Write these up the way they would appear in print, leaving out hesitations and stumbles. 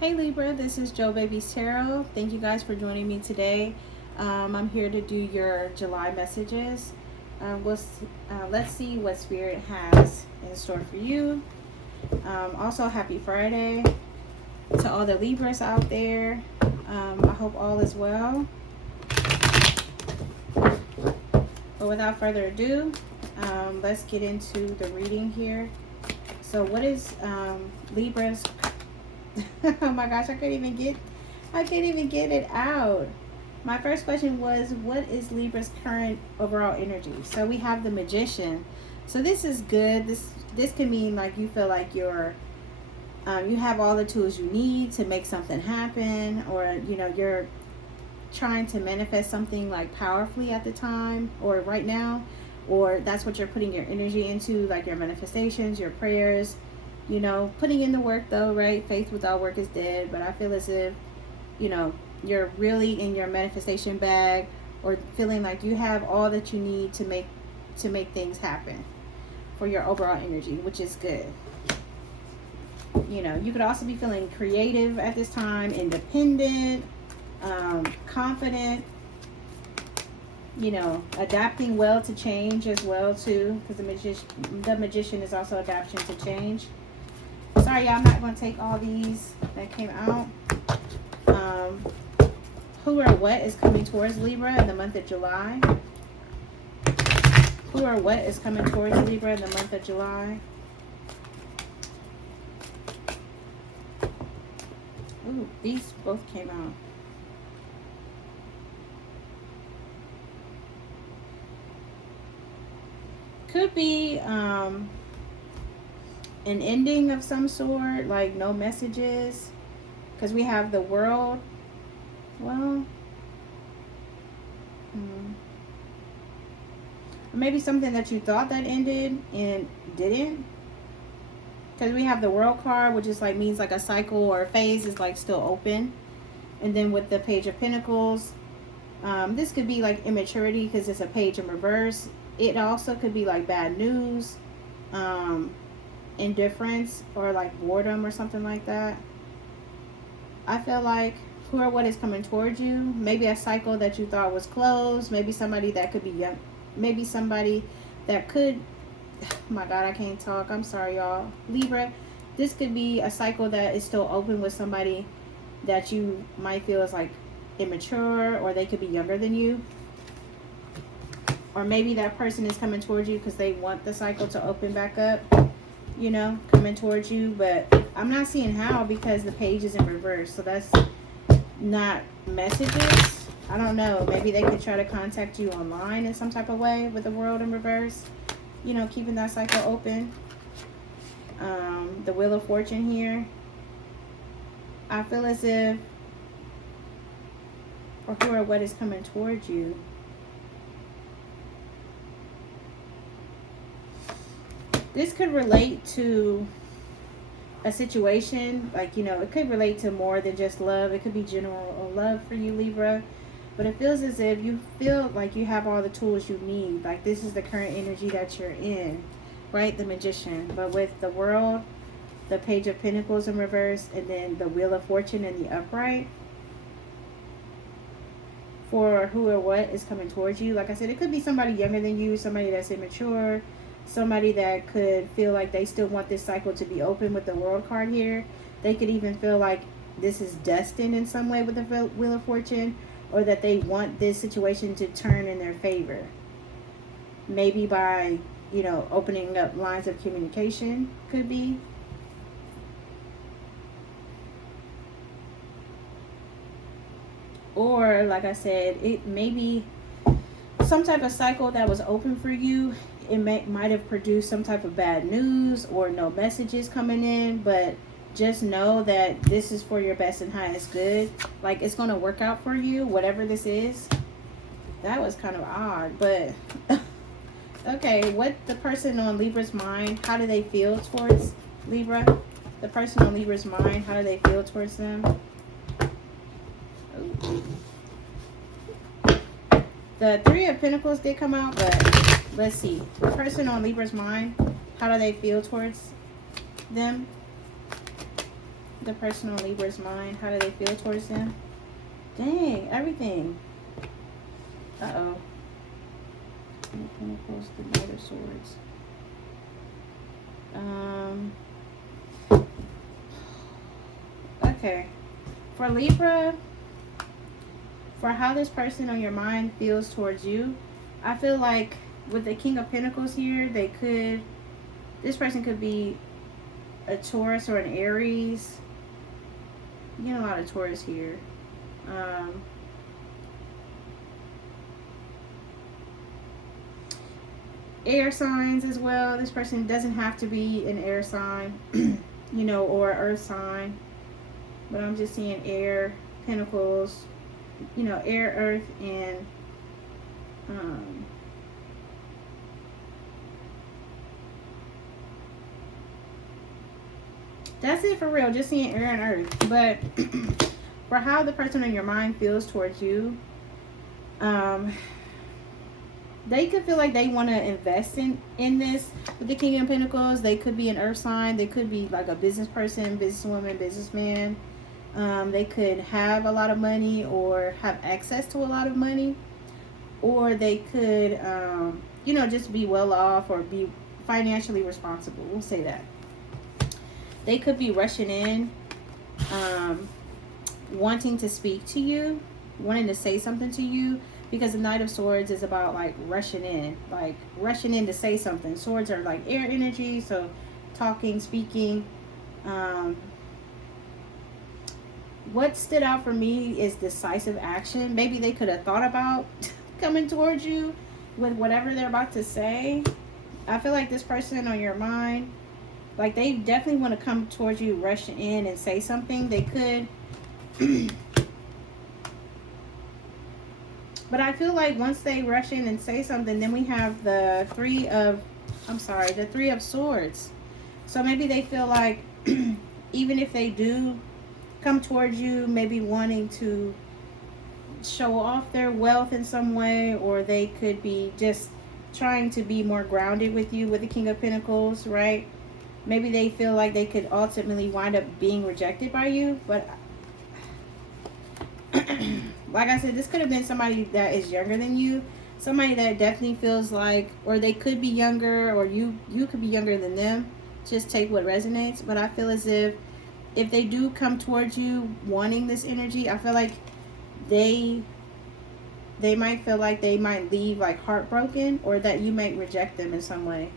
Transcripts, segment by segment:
Hey Libra, this is Joe Baby's Tarot. Thank you guys for joining me today. I'm here to do your July messages. Let's see what Spirit has in store for you. Also, happy Friday to all the Libras out there. I hope all is well. But without further ado, let's get into the reading here. So, what is Libra's? Oh my gosh, I can't even get it out. My first question was, what is Libra's current overall energy? So we have the Magician. So this is good. This can mean like you feel like you have all the tools you need to make something happen, or you're trying to manifest something like powerfully at the time or right now, or that's what you're putting your energy into, like your manifestations, your prayers. Putting in the work though, right? Faith without work is dead. But I feel as if, you're really in your manifestation bag, or feeling like you have all that you need to make things happen for your overall energy, which is good. You could also be feeling creative at this time, independent, confident, adapting well to change as well too, because the magician is also adaptation to change. Sorry, y'all, I'm not going to take all these that came out. Who or what is coming towards Libra in the month of July? Who or what is coming towards Libra in the month of July? Ooh, these both came out. Could be an ending of some sort, like no messages, because we have the World. Well, maybe something that you thought that ended and didn't, because we have the World card, which is like means like a cycle or a phase is like still open. And then with the Page of Pentacles, this could be like immaturity because it's a page in reverse. It also could be like bad news, indifference, or like boredom or something like that. I feel like who or what is coming towards you, maybe a cycle that you thought was closed, maybe somebody that could be young, maybe somebody that could oh my god, I can't talk, I'm sorry y'all. Libra, this could be a cycle that is still open with somebody that you might feel is like immature, or they could be younger than you. Or maybe that person is coming towards you because they want the cycle to open back up, coming towards you. But I'm not seeing how, because the page is in reverse. So that's not messages. I don't know. Maybe they could try to contact you online in some type of way with the World in reverse. Keeping that cycle open. The Wheel of Fortune here. I feel as if, or who or what is coming towards you. This could relate to a situation, like, it could relate to more than just love. It could be general love for you, Libra. But it feels as if you feel like you have all the tools you need. Like, this is the current energy that you're in, right? The Magician. But with the World, the Page of Pentacles in reverse, and then the Wheel of Fortune in the upright. For who or what is coming towards you. Like I said, it could be somebody younger than you, somebody that's immature, somebody that could feel like they still want this cycle to be open with the World card here. They could even feel like this is destined in some way with the Wheel of Fortune, or that they want this situation to turn in their favor. Maybe by, opening up lines of communication, could be. Or, like I said, it may be some type of cycle that was open for you. It might have produced some type of bad news or no messages coming in, but just know that this is for your best and highest good. Like, it's going to work out for you, whatever this is. That was kind of odd, but okay. What the person on Libra's mind, how do they feel towards Libra? The person on Libra's mind, how do they feel towards them? The Three of Pentacles did come out, but let's see. The person on Libra's mind, how do they feel towards them? The person on Libra's mind. How do they feel towards them? Dang, everything. Uh-oh. Pentacles, the Knight of Swords. Okay. For Libra, for how this person on your mind feels towards you, I feel like with the King of Pentacles here, this person could be a Taurus or an Aries. You get a lot of Taurus here. Air signs as well. This person doesn't have to be an air sign, or earth sign. But I'm just seeing air, pentacles, air, earth, and that's it for real. Just seeing air and earth. But for how the person on your mind feels towards you, they could feel like they want to invest in this with the King of Pentacles. They could be an earth sign. They could be like a business person, businesswoman, businessman. They could have a lot of money or have access to a lot of money. Or they could, just be well off or be financially responsible. We'll say that. They could be rushing in, wanting to speak to you, wanting to say something to you. Because the Knight of Swords is about like rushing in to say something. Swords are like air energy, so talking, speaking. What stood out for me is decisive action. Maybe they could have thought about coming towards you with whatever they're about to say. I feel like this person on your mind, like they definitely want to come towards you, rush in and say something. They could. But I feel like once they rush in and say something, then we have the Three of Swords. So maybe they feel like even if they do come towards you, maybe wanting to show off their wealth in some way, or they could be just trying to be more grounded with you with the King of Pentacles, right? Maybe they feel like they could ultimately wind up being rejected by you, but like I said, this could have been somebody that is younger than you. Somebody that definitely feels like, or they could be younger, or you could be younger than them. Just take what resonates. But I feel as if they do come towards you wanting this energy, I feel like they might feel like they might leave like heartbroken, or that you might reject them in some way.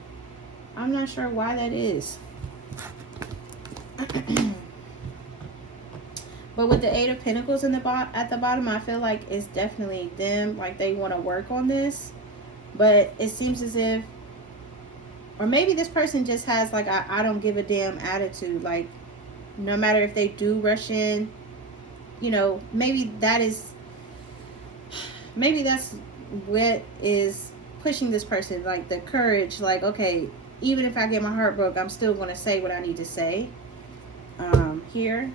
I'm not sure why that is. But with the Eight of Pentacles at the bottom, I feel like it's definitely them. Like they want to work on this. But it seems as if, or maybe this person just has like a I don't give a damn attitude. Like no matter if they do rush in, maybe that's what is pushing this person. Like the courage, like, okay, even if I get my heart broke, I'm still going to say what I need to say here.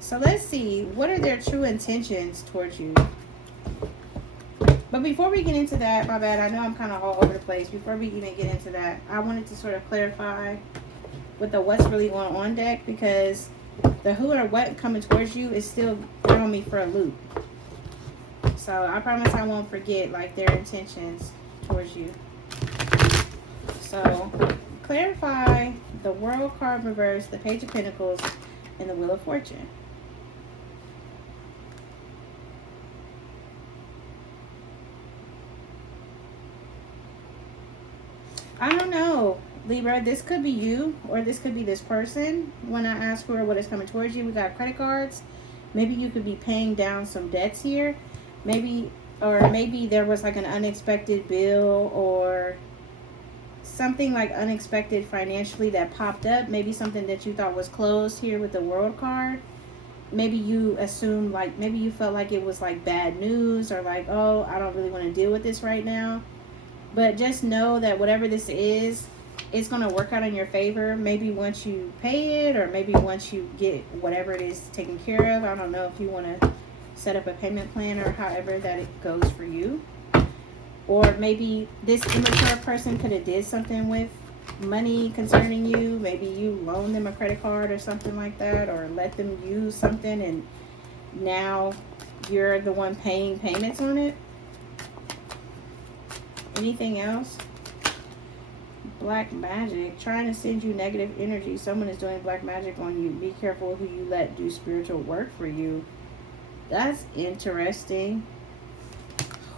So let's see, what are their true intentions towards you? But before we get into that, my bad, I know I'm kind of all over the place. Before we even get into that, I wanted to sort of clarify with the what's really going on deck, because the who or what coming towards you is still throwing me for a loop. So I promise I won't forget like their intentions towards you. So clarify the World card reverse, the Page of Pentacles, and the Wheel of Fortune. I don't know, Libra. This could be you, or this could be this person. When I ask who or what is coming towards you, we got credit cards. Maybe you could be paying down some debts here. Maybe there was like an unexpected bill or something like unexpected financially that popped up. Maybe something that you thought was closed here with the World card. Maybe you assumed, like, maybe you felt like it was like bad news, or like, oh, I don't really want to deal with this right now. But just know that whatever this is, it's going to work out in your favor. Maybe once you pay it, or maybe once you get whatever it is taken care of. I don't know if you want to set up a payment plan or however that it goes for you. Or maybe this immature person could have did something with money concerning you. Maybe you loan them a credit card or something like that, or let them use something and now you're the one paying payments on it. Anything else? Black magic, trying to send you negative energy. Someone is doing black magic on you. Be careful who you let do spiritual work for you. That's interesting.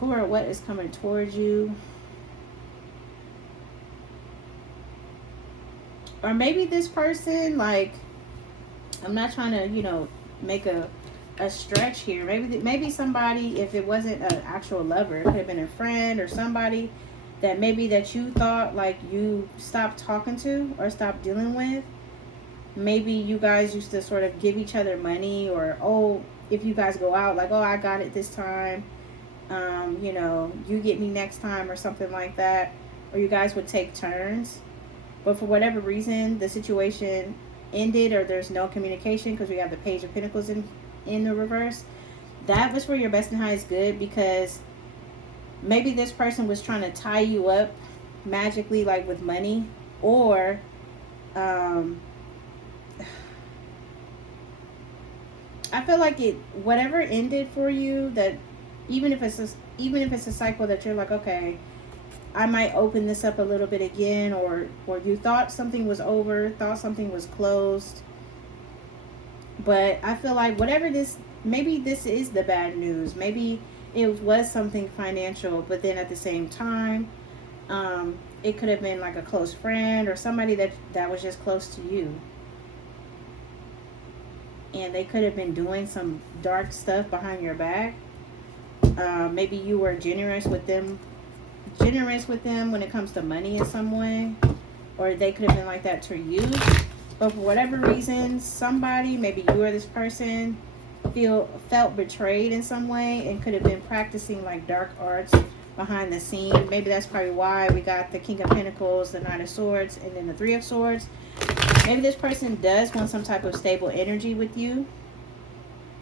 Who or what is coming towards you? Or maybe this person, like, I'm not trying to, you know, make a stretch here. Maybe somebody, if it wasn't an actual lover, it could have been a friend or somebody that maybe that you thought like you stopped talking to or stopped dealing with. Maybe you guys used to sort of give each other money, or, oh, if you guys go out, like, oh, I got it this time, you know, you get me next time or something like that. Or you guys would take turns. But for whatever reason, the situation ended, or there's no communication because we have the Page of Pentacles in the reverse. That was where your best and highest good, because maybe this person was trying to tie you up magically, like with money, or I feel like it, whatever ended for you, that even if it's a cycle that you're like, okay, I might open this up a little bit again, or you thought something was over, thought something was closed. But I feel like whatever this, maybe this is the bad news. Maybe it was something financial, but then at the same time, it could have been like a close friend or somebody that was just close to you. And they could have been doing some dark stuff behind your back. Maybe you were generous with them when it comes to money in some way, or they could have been like that to you. But for whatever reason, somebody, maybe you or this person, felt betrayed in some way and could have been practicing like dark arts behind the scene. Maybe that's probably why we got the King of Pentacles, the Knight of Swords, and then the Three of Swords. Maybe this person does want some type of stable energy with you.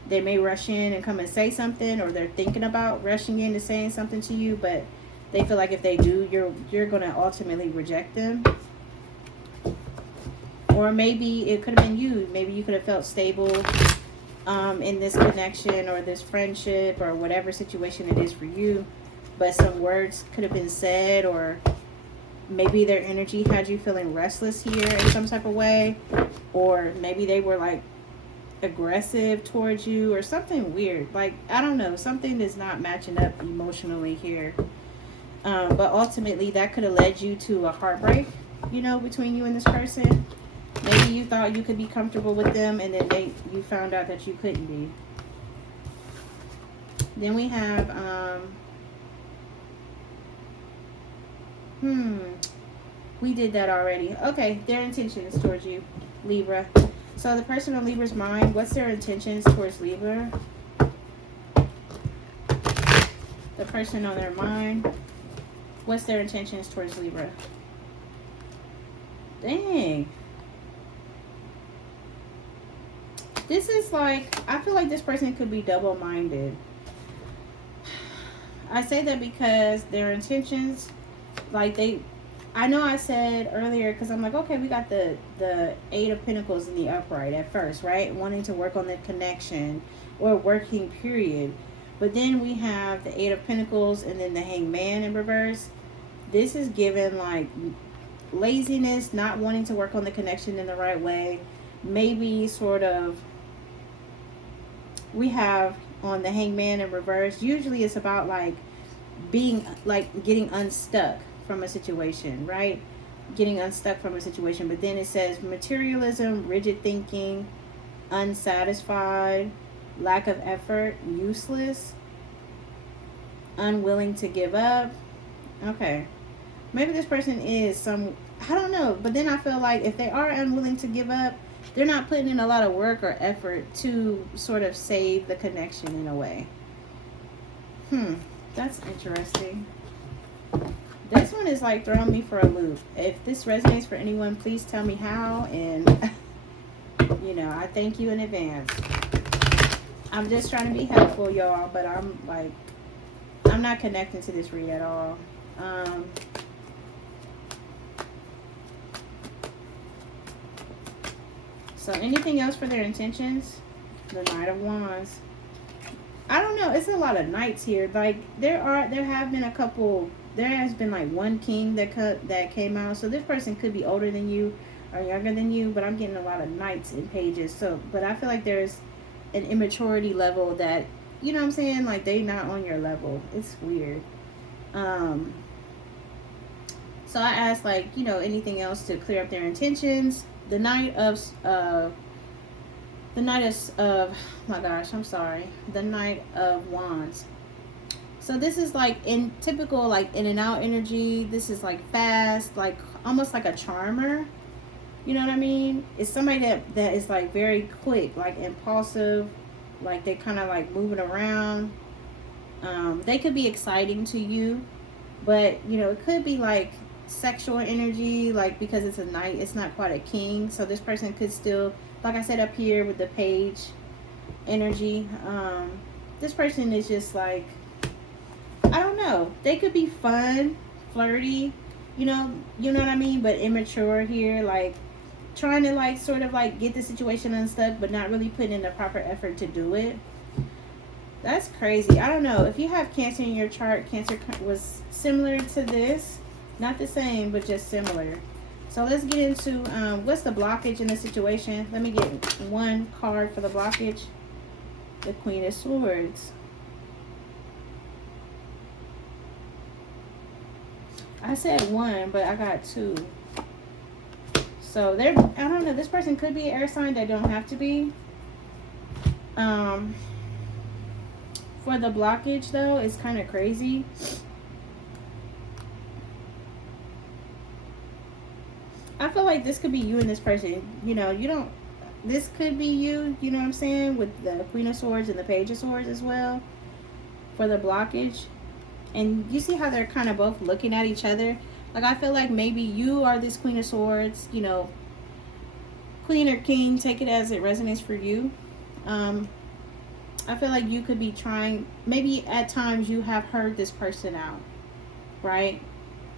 They may rush in and come and say something, or they're thinking about rushing in and saying something to you, but they feel like if they do, you're going to ultimately reject them. Or maybe it could have been you. Maybe you could have felt stable in this connection or this friendship or whatever situation it is for you. But some words could have been said, or maybe their energy had you feeling restless here in some type of way. Or maybe they were like aggressive towards you or something weird. Like, I don't know. Something is not matching up emotionally here. But ultimately, that could have led you to a heartbreak, you know, between you and this person. Maybe you thought you could be comfortable with them, and then you found out that you couldn't be. Then we have, we did that already. Okay, their intentions towards you, Libra. So the person on Libra's mind, what's their intentions towards Libra? The person on their mind, what's their intentions towards Libra? Dang. This is like, I feel like this person could be double-minded. I say that because their intentions, like I know I said earlier, because I'm like, okay, we got the Eight of Pentacles in the upright at first, right? Wanting to work on the connection or working period. But then we have the Eight of Pentacles and then the Hangman in reverse. This is given like laziness, not wanting to work on the connection in the right way. Maybe sort of, we have on the Hangman in reverse, usually it's about like being like getting unstuck from a situation, right? Getting unstuck from a situation. But then it says materialism, rigid thinking, unsatisfied, lack of effort, useless, unwilling to give up. Okay, maybe this person is I don't know, but then I feel like if they are unwilling to give up, they're not putting in a lot of work or effort to sort of save the connection in a way. That's interesting. This one is like throwing me for a loop. If this resonates for anyone, please tell me how, and you know, I thank you in advance. I'm just trying to be helpful, y'all, but I'm not connecting to this read at all. So anything else for their intentions? The Knight of Wands. I don't know. It's a lot of knights here. Like there have been a couple. There has been like one king that came out. So this person could be older than you or younger than you. But I'm getting a lot of knights in pages. So, but I feel like there's an immaturity level that, you know what I'm saying? Like they not on your level. It's weird. So I asked, like, you know, anything else to clear up their intentions. The Knight of my gosh, I'm sorry. The Knight of Wands. So this is like in typical like in and out energy. This is like fast, like almost like a charmer. You know what I mean? It's somebody that is like very quick, like impulsive, like they kind of like moving around. They could be exciting to you, but you know it could be like sexual energy, like because it's a knight, it's not quite a king. So this person could still, like I said up here with the page energy, this person is just like, I don't know, they could be fun, flirty, you know what I mean, but immature here, like trying to like sort of like get the situation unstuck but not really putting in the proper effort to do it. That's crazy. I don't know if you have Cancer in your chart. Cancer was similar to this, not the same but just similar. So let's get into what's the blockage in the situation. Let me get one card for the blockage. The Queen of Swords. I said one, but I got two. So I don't know, this person could be an air sign. They don't have to be. For the blockage though, it's kind of crazy. I feel like this could be you and this person. You know, this could be you, you know what I'm saying, with the Queen of Swords and the Page of Swords as well for the blockage. And you see how they're kind of both looking at each other. Like I feel like maybe you are this Queen of Swords, you know, Queen or King, take it as it resonates for you. I feel like you could be trying, maybe at times you have heard this person out, right?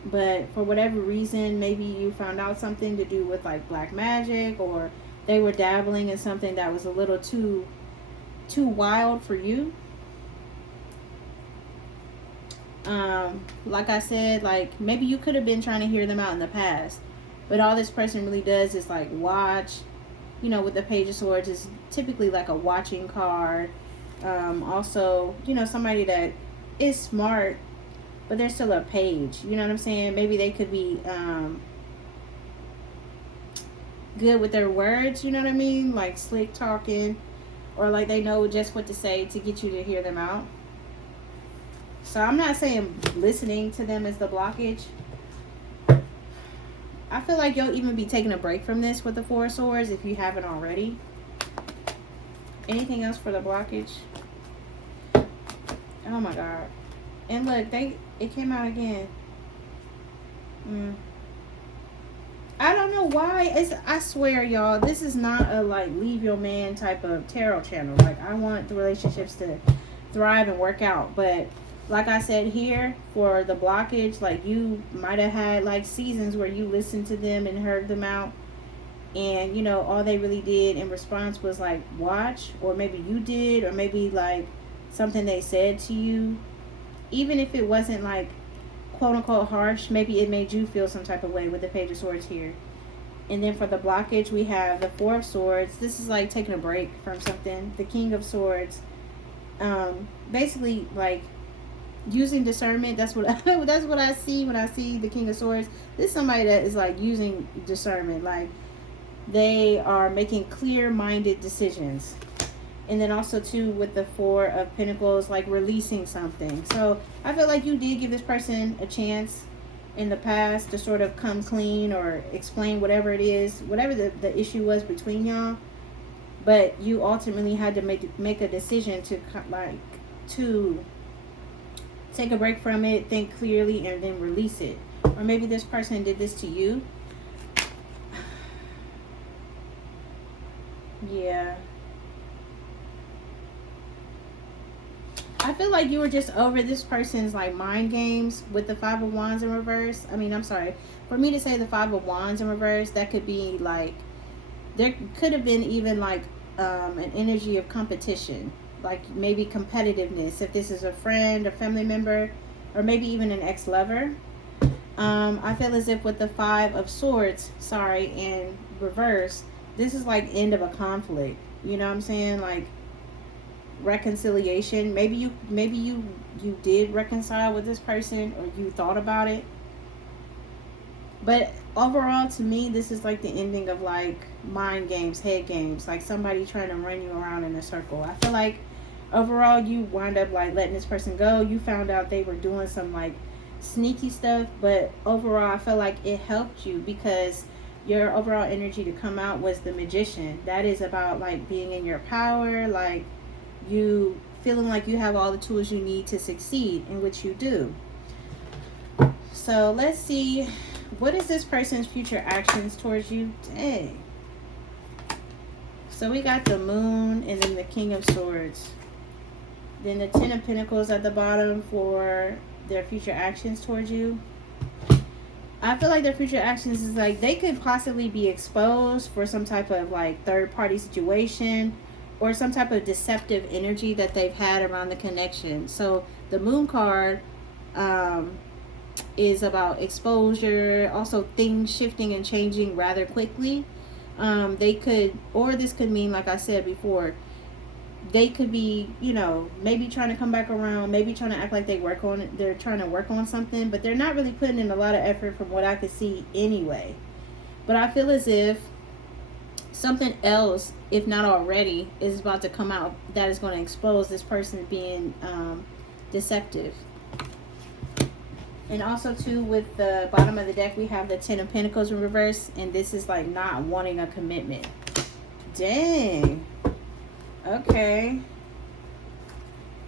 But for whatever reason, maybe you found out something to do with like black magic, or they were dabbling in something that was a little too wild for you. Like I said, like maybe you could have been trying to hear them out in the past, but all this person really does is like watch. You know, with the Page of Swords is typically like a watching card. Also, you know, somebody that is smart, but they're still a page. You know what I'm saying? Maybe they could be good with their words. You know what I mean? Like slick talking, or like they know just what to say to get you to hear them out. So I'm not saying listening to them is the blockage. I feel like you'll even be taking a break from this with the Four of Swords if you haven't already. Anything else for the blockage? Oh my God. And look, it came out again. I don't know why. I swear, y'all, this is not a like leave your man type of tarot channel. Like I want the relationships to thrive and work out, but like I said here, for the blockage, like you might have had like seasons where you listened to them and heard them out, and you know all they really did in response was like watch, or maybe you did, or maybe like something they said to you, even if it wasn't like quote unquote harsh, maybe it made you feel some type of way with the Page of Swords here. And then for the blockage, we have the Four of Swords. This is like taking a break from something. The King of Swords, basically like using discernment. That's what I see when I see the King of Swords. This is somebody that is like using discernment, like they are making clear-minded decisions. And then also too with the Four of Pentacles, like releasing something. So I feel like you did give this person a chance in the past to sort of come clean or explain whatever it is, whatever the issue was between y'all, but you ultimately had to make a decision to take a break from it, think clearly, and then release it. Or maybe this person did this to you. Yeah. I feel like you were just over this person's like mind games with the Five of Wands in reverse. I mean, I'm sorry. For me to say the Five of Wands in reverse, that could be like There could have been even like an energy of competition, like maybe competitiveness, if this is a friend, a family member, or maybe even an ex-lover. I feel as if with the Five of Swords, sorry, in reverse, this is like end of a conflict. You know what I'm saying? Like reconciliation. Maybe you did reconcile with this person, or you thought about it. But overall, to me, this is like the ending of like mind games, head games, like somebody trying to run you around in a circle. I feel like overall, you wind up like letting this person go. You found out they were doing some like sneaky stuff, but overall, I feel like it helped you because your overall energy to come out was the Magician. That is about like being in your power, like you feeling like you have all the tools you need to succeed, in which you do. So let's see, what is this person's future actions towards you? Dang. So we got the Moon and then the King of Swords. Then the Ten of Pentacles at the bottom for their future actions towards you. I feel like their future actions is like they could possibly be exposed for some type of like third party situation or some type of deceptive energy that they've had around the connection. So the Moon card is about exposure, also things shifting and changing rather quickly. They could, or this could mean, like I said before, they could be, maybe trying to come back around, maybe trying to act like they're trying to work on something, but they're not really putting in a lot of effort from what I could see anyway. But I feel as if something else, if not already, is about to come out that is going to expose this person being deceptive. And also too, with the bottom of the deck, we have the Ten of Pentacles in reverse, and this is like not wanting a commitment. Dang. Okay.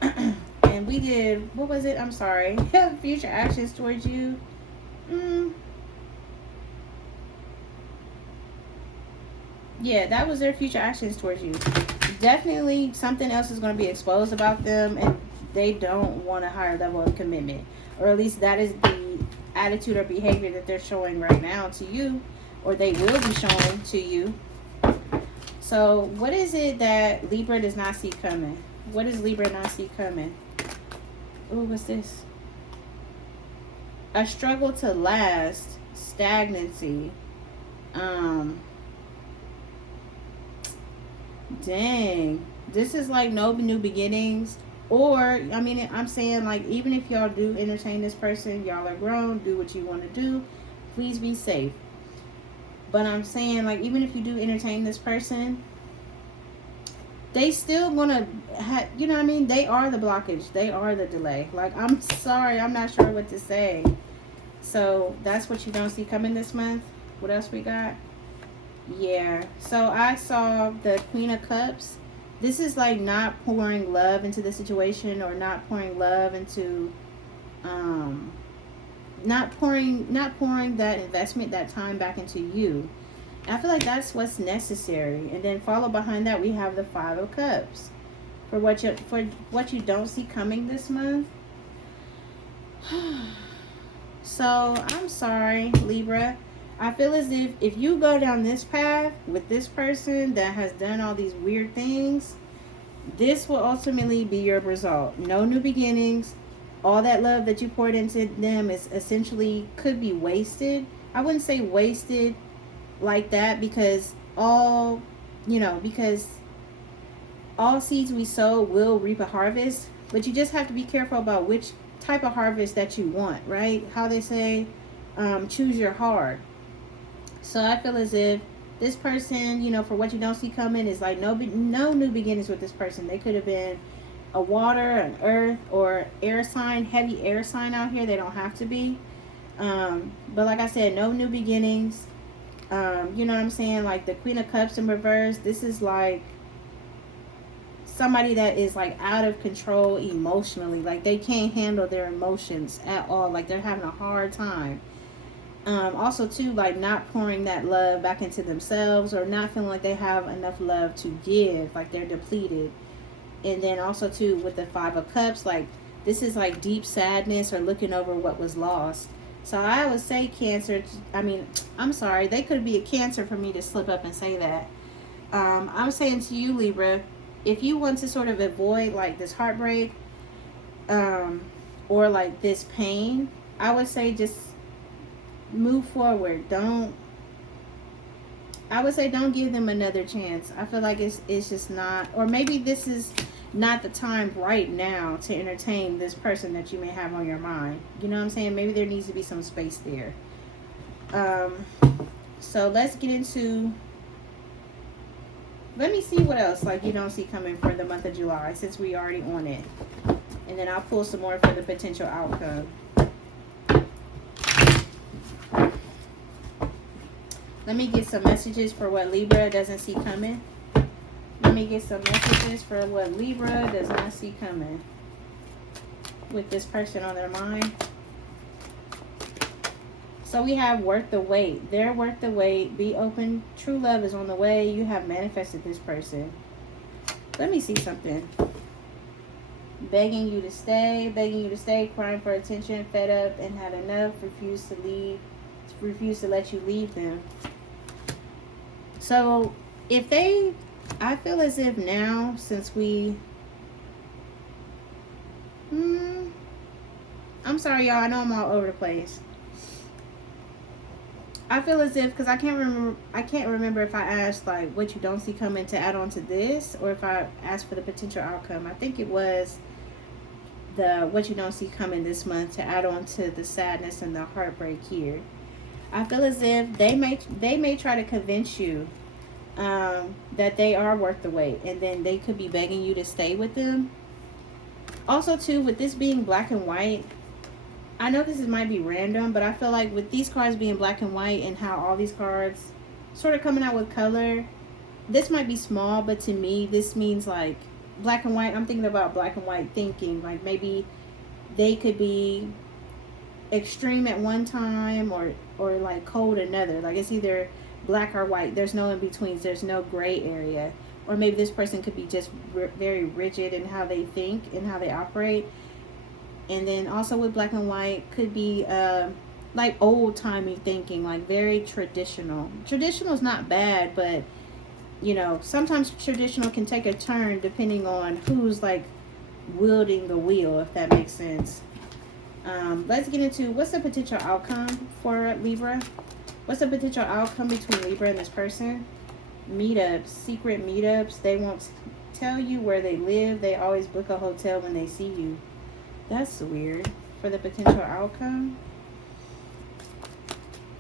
And we did, what was it? I'm sorry. Future actions towards you. Yeah, that was their future actions towards you. Definitely something else is going to be exposed about them, and they don't want a higher level of commitment. Or at least that is the attitude or behavior that they're showing right now to you, or they will be showing to you. So what is it that Libra does not see coming? What does Libra not see coming? Oh, what's this? A struggle to last, stagnancy. Dang. This is like no new beginnings. Or, I mean, I'm saying like, even if y'all do entertain this person, y'all are grown, do what you want to do. Please be safe. But I'm saying like, even if you do entertain this person, they still gonna have, you know what I mean? They are the blockage. They are the delay. Like, I'm sorry. I'm not sure what to say. So that's what you don't see coming this month. What else we got? Yeah. So I saw the Queen of Cups. This is like not pouring love into the situation, or not pouring love into, not pouring that investment, that time back into you. I feel like that's what's necessary. And then follow behind that, we have the Five of Cups for what you don't see coming this month. So I'm sorry, Libra. I feel as if you go down this path with this person that has done all these weird things, this will ultimately be your result. No new beginnings. All that love that you poured into them is essentially could be wasted. I wouldn't say wasted like that, because all seeds we sow will reap a harvest. But you just have to be careful about which type of harvest that you want, right? How they say, choose your heart. So I feel as if this person, for what you don't see coming, is like no new beginnings with this person. They could have been a water, an earth, or air sign, heavy air sign out here. They don't have to be. But like I said, no new beginnings. You know what I'm saying? Like the Queen of Cups in reverse. This is like somebody that is like out of control emotionally. Like they can't handle their emotions at all. Like they're having a hard time. Also too, like not pouring that love back into themselves, or not feeling like they have enough love to give, like they're depleted. And then also too, with the Five of Cups, like this is like deep sadness or looking over what was lost. So I would say Cancer, I'm sorry, they could be a Cancer for me to slip up and say that. I'm saying to you, Libra, if you want to sort of avoid like this heartbreak, or like this pain, I would say just move forward. I would say don't give them another chance. I feel like it's just not, or maybe this is not the time right now to entertain this person that you may have on your mind. You know what I'm saying? Maybe there needs to be some space there. So let's get into, let me see what else like you don't see coming for the month of July, since we already on it. And then I'll pull some more for the potential outcome. Let me get some messages for what Libra doesn't see coming. Let me get some messages for what Libra does not see coming with this person on their mind. So we have worth the wait. They're worth the wait. Be open. True love is on the way. You have manifested this person. Let me see something. Begging you to stay, crying for attention, fed up and had enough, refuse to let you leave them. So if they, I feel as if now, since I'm sorry y'all, I know I'm all over the place. I feel as if, because I can't remember if I asked like what you don't see coming to add on to this, or if I asked for the potential outcome. I think it was the what you don't see coming this month to add on to the sadness and the heartbreak here. I feel as if they may try to convince you that they are worth the wait, and then they could be begging you to stay with them. Also too, with this being black and white, I know this might be random, but I feel like with these cards being black and white and how all these cards sort of coming out with color, this might be small, but to me this means like black and white. I'm thinking about black and white thinking, like maybe they could be extreme at one time or like cold another. Like it's either black or white. There's no in betweens. There's no gray area. Or maybe this person could be just very rigid in how they think and how they operate. And then also with black and white could be like old-timey thinking, like very traditional. Traditional is not bad, but you know, sometimes traditional can take a turn depending on who's like wielding the wheel, if that makes sense. Let's get into what's the potential outcome for Libra. What's the potential outcome between Libra and this person? Meetups, secret meetups. They won't tell you where they live. They always book a hotel when they see you. That's weird. For the potential outcome,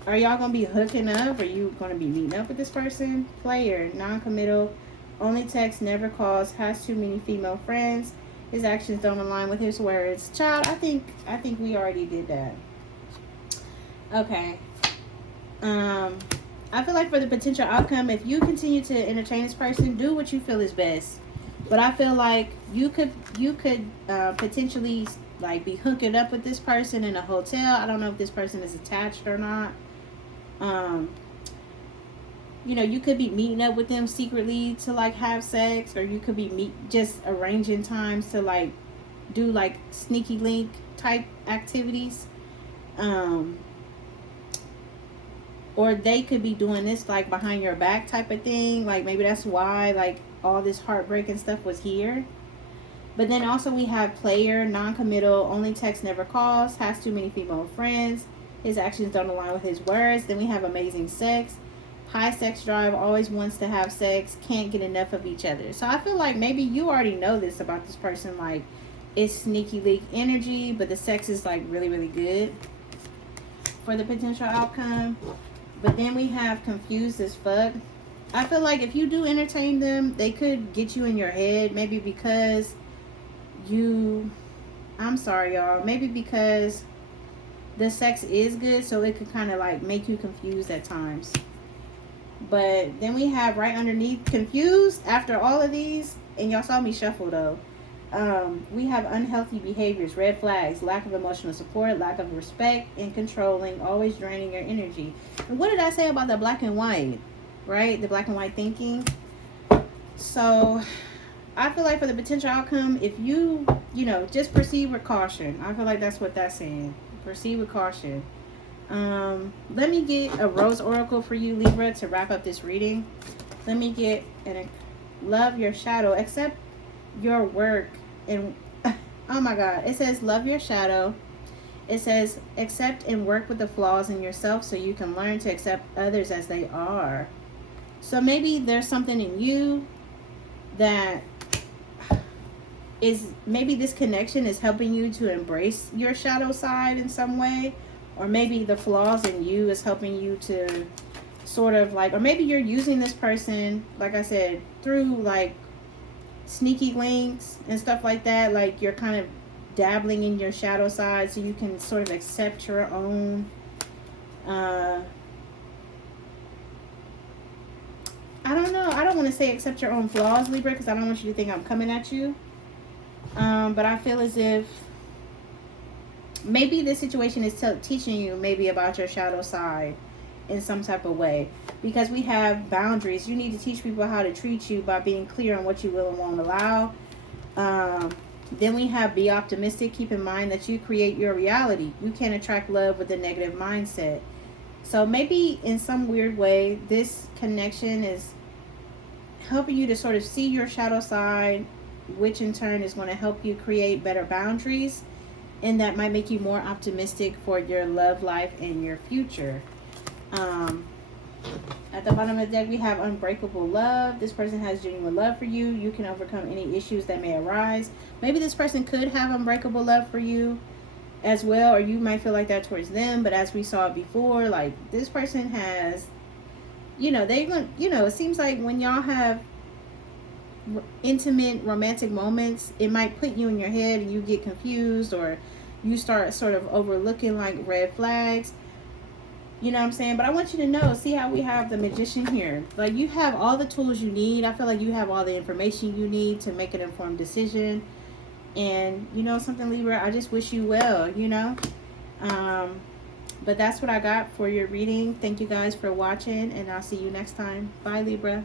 are y'all gonna be hooking up? Are you gonna be meeting up with this person? Player, non-committal, only texts, never calls, has too many female friends. His actions don't align with his words. Child, I think we already did that. Okay. I feel like for the potential outcome, if you continue to entertain this person, do what you feel is best. But I feel like you could potentially like be hooking up with this person in a hotel. I don't know if this person is attached or not. You know, you could be meeting up with them secretly to like have sex, or you could be just arranging times to like do like sneaky link type activities. Or they could be doing this like behind your back type of thing. Like maybe that's why like all this heartbreak and stuff was here. But then also we have player, non-committal, only text, never calls, has too many female friends, his actions don't align with his words. Then we have amazing sex, high sex drive, always wants to have sex, can't get enough of each other. So I feel like maybe you already know this about this person, like it's sneaky leak energy, but the sex is like really, really good for the potential outcome. But then we have confused as fuck. I feel like if you do entertain them, they could get you in your head. Maybe because I'm sorry y'all, maybe because the sex is good, so it could kind of like make you confused at times. But then we have right underneath confused after all of these, and y'all saw me shuffle though. We have unhealthy behaviors, red flags, lack of emotional support, lack of respect, and controlling, always draining your energy. And what did I say about the black and white? Right? The black and white thinking. So I feel like for the potential outcome, if you just proceed with caution. I feel like that's what that's saying. Proceed with caution. Let me get a rose oracle for you, Libra, to wrap up this reading. Let me get and love your shadow. Accept your work. And oh my God. It says love your shadow. It says accept and work with the flaws in yourself so you can learn to accept others as they are. So maybe there's something in you that is, maybe this connection is helping you to embrace your shadow side in some way, or maybe the flaws in you is helping you to sort of like, or maybe you're using this person, like I said, through like sneaky links and stuff like that. Like you're kind of dabbling in your shadow side so you can sort of accept your own I don't know, I don't want to say accept your own flaws, Libra, because I don't want you to think I'm coming at you. But I feel as if maybe this situation is teaching you maybe about your shadow side in some type of way, because we have boundaries. You need to teach people how to treat you by being clear on what you will and won't allow. Then we have be optimistic. Keep in mind that you create your reality. You can't attract love with a negative mindset. So maybe in some weird way, this connection is helping you to sort of see your shadow side, which in turn is going to help you create better boundaries, and that might make you more optimistic for your love life and your future. At the bottom of the deck, we have unbreakable love. This person has genuine love for you. You can overcome any issues that may arise. Maybe this person could have unbreakable love for you as well, or you might feel like that towards them. But as we saw it before, like this person has, it seems like when y'all have intimate romantic moments, it might put you in your head and you get confused, or you start sort of overlooking like red flags. You know what I'm saying? But I want you to know, see how we have the Magician here. Like you have all the tools you need. I feel like you have all the information you need to make an informed decision. And you know something, Libra, I just wish you well, But that's what I got for your reading. Thank you guys for watching, and I'll see you next time. Bye, Libra.